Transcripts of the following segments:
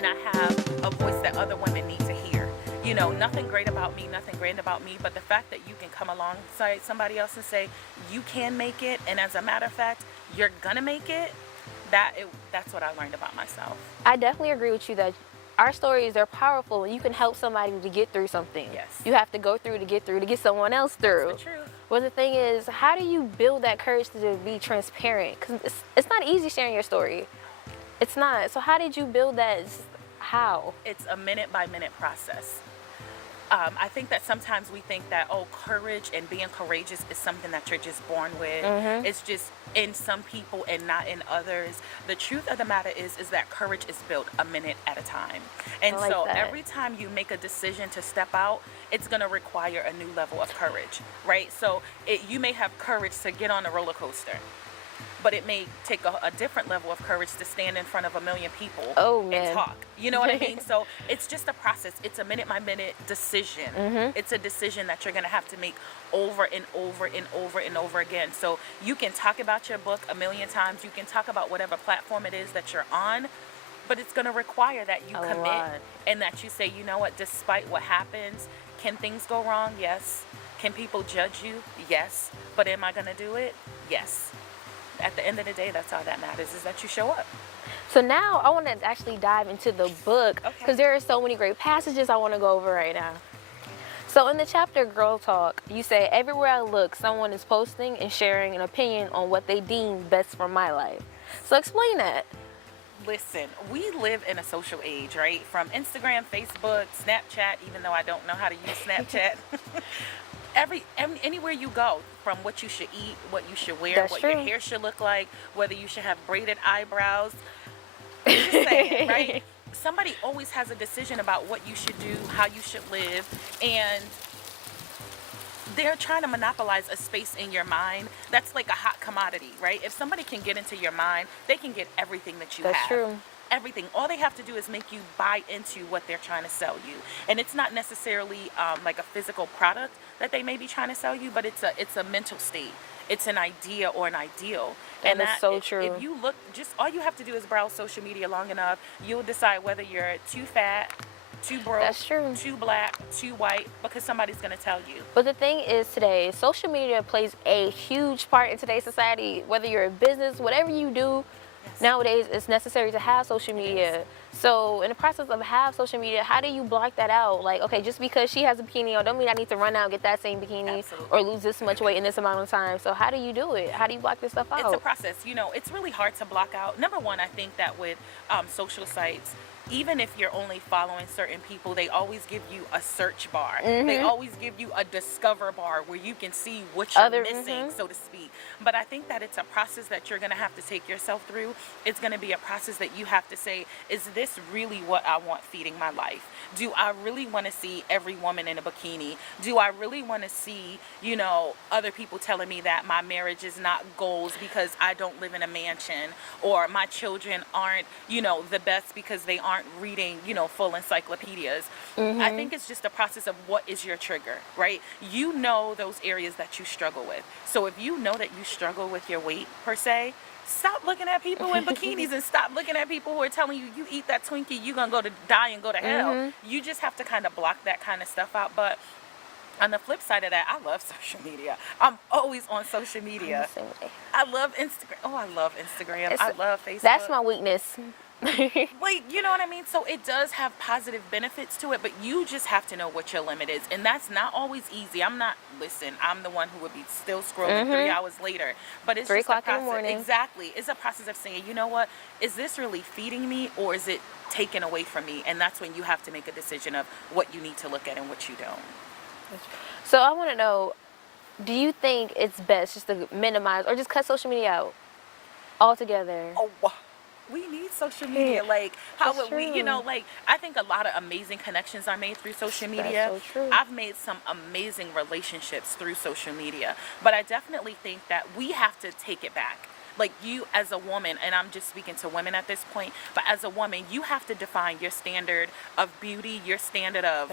and I have a voice that other women need to hear. You know, nothing great about me, nothing grand about me, but the fact that you can come alongside somebody else and say, you can make it, and as a matter of fact, you're gonna make it, that's what I learned about myself. I definitely agree with you that our stories are powerful and you can help somebody to get through something. Yes. You have to go through to get someone else through. That's the truth. Well, the thing is, how do you build that courage to be transparent? Because it's not easy sharing your story. It's not. So how did you build that? How? It's a minute by minute process. I think that sometimes we think that, oh, courage and being courageous is something that you're just born with. It's just in some people and not in others. The truth of the matter is that courage is built a minute at a time. And I like so that. every time you make a decision to step out, it's going to require a new level of courage, right? So you may have courage to get on a roller coaster, but it may take a different level of courage to stand in front of a million people and talk. You know what I mean? So it's just a process. It's a minute by minute decision. It's a decision that you're going to have to make over and over and over and over again. So you can talk about your book a million times. You can talk about whatever platform it is that you're on, but it's going to require that you commit and that you say, you know what, despite what happens, can things go wrong? Yes. Can people judge you? Yes. But am I going to do it? Yes. At the end of the day, that's all that matters, is that you show up. So now I want to actually dive into the book because there are so many great passages I want to go over right now. So in the chapter Girl Talk, you say, everywhere I look, someone is posting and sharing an opinion on what they deem best for my life. So explain that. Listen, we live in a social age, right? From Instagram, Facebook, Snapchat, even though I don't know how to use Snapchat. Anywhere you go, from what you should eat, what you should wear, That's what true. your hair should look like, whether you should have braided eyebrows. I'm just saying, right? Somebody always has a decision about what you should do, how you should live, and they're trying to monopolize a space in your mind that's like a hot commodity, right? If somebody can get into your mind, they can get everything that you have. That's true. Everything. All they have to do is make you buy into what they're trying to sell you. And it's not necessarily like a physical product that they may be trying to sell you, but it's a mental state. It's an idea or an ideal. And that's so true. If you look, just all you have to do is browse social media long enough, you'll decide whether you're too fat, too broke, That's true. too black, too white, because somebody's going to tell you. But the thing is today, social media plays a huge part in today's society. Whether you're in business, whatever you do, nowadays it's necessary to have social media. So in the process of have social media, how do you block that out? Like, okay, just because she has a bikini on, don't mean I need to run out and get that same bikini or lose this much weight in this amount of time. So how do you do it? How do you block this stuff out? It's a process. You know, it's really hard to block out. Number one, I think that with social sites, even if you're only following certain people, they always give you a search bar. They always give you a discover bar where you can see what you're missing, so to speak. But I think that it's a process that you're going to have to take yourself through. It's going to be a process that you have to say, is this really what I want feeding my life? Do I really want to see every woman in a bikini? Do I really want to see, you know, other people telling me that my marriage is not goals because I don't live in a mansion, or my children aren't, you know, the best because they aren't reading, you know, full encyclopedias? I think it's just a process of what is your trigger, right? You know those areas that you struggle with. So if you know that you struggle with your weight per se, stop looking at people in bikinis and stop looking at people who are telling you, you eat that Twinkie, you're going to die and go to hell. You just have to kind of block that kind of stuff out. But on the flip side of that, I love social media. I'm always on social media. I love Instagram. Oh, I love Instagram. I love Facebook. That's my weakness. Like, you know what I mean? So it does have positive benefits to it, but you just have to know what your limit is. And that's not always easy. I'm the one who would be still scrolling 3 hours later. But it's 3 just a o'clock in process. the morning. Exactly. It's a process of saying, you know what? Is this really feeding me, or is it taken away from me? And that's when you have to make a decision of what you need to look at and what you don't. So I want to know, do you think it's best just to minimize or just cut social media out altogether? Oh, we need social media. Like, how would we, you know, like, I think a lot of amazing connections are made through social media. That's so true. I've made some amazing relationships through social media, but I definitely think that we have to take it back. Like, you as a woman, and I'm just speaking to women at this point, but as a woman, you have to define your standard of beauty, your standard of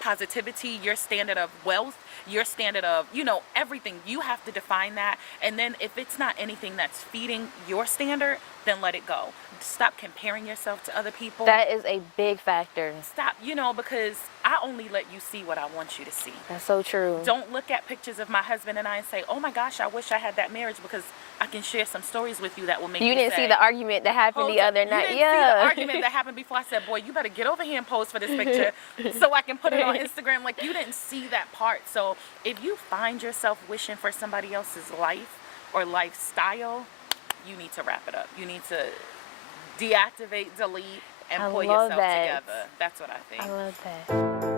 positivity, your standard of wealth, your standard of, you know, everything. You have to define that. And then if it's not anything that's feeding your standard, then let it go. stop comparing yourself to other people. That is a big factor. Stop, because I only let you see what I want you to see. That's so true. Don't look at pictures of my husband and I and say, oh my gosh, I wish I had that marriage, because I can share some stories with you that will make you didn't say, see the argument that happened the other night. You didn't see the argument that happened before. I said, boy, you better get over here and pose for this picture so I can put it on Instagram. Like, you didn't see that part. So if you find yourself wishing for somebody else's life or lifestyle, you need to wrap it up. You need to deactivate, delete, and pull yourself together. That's what I think. I love that.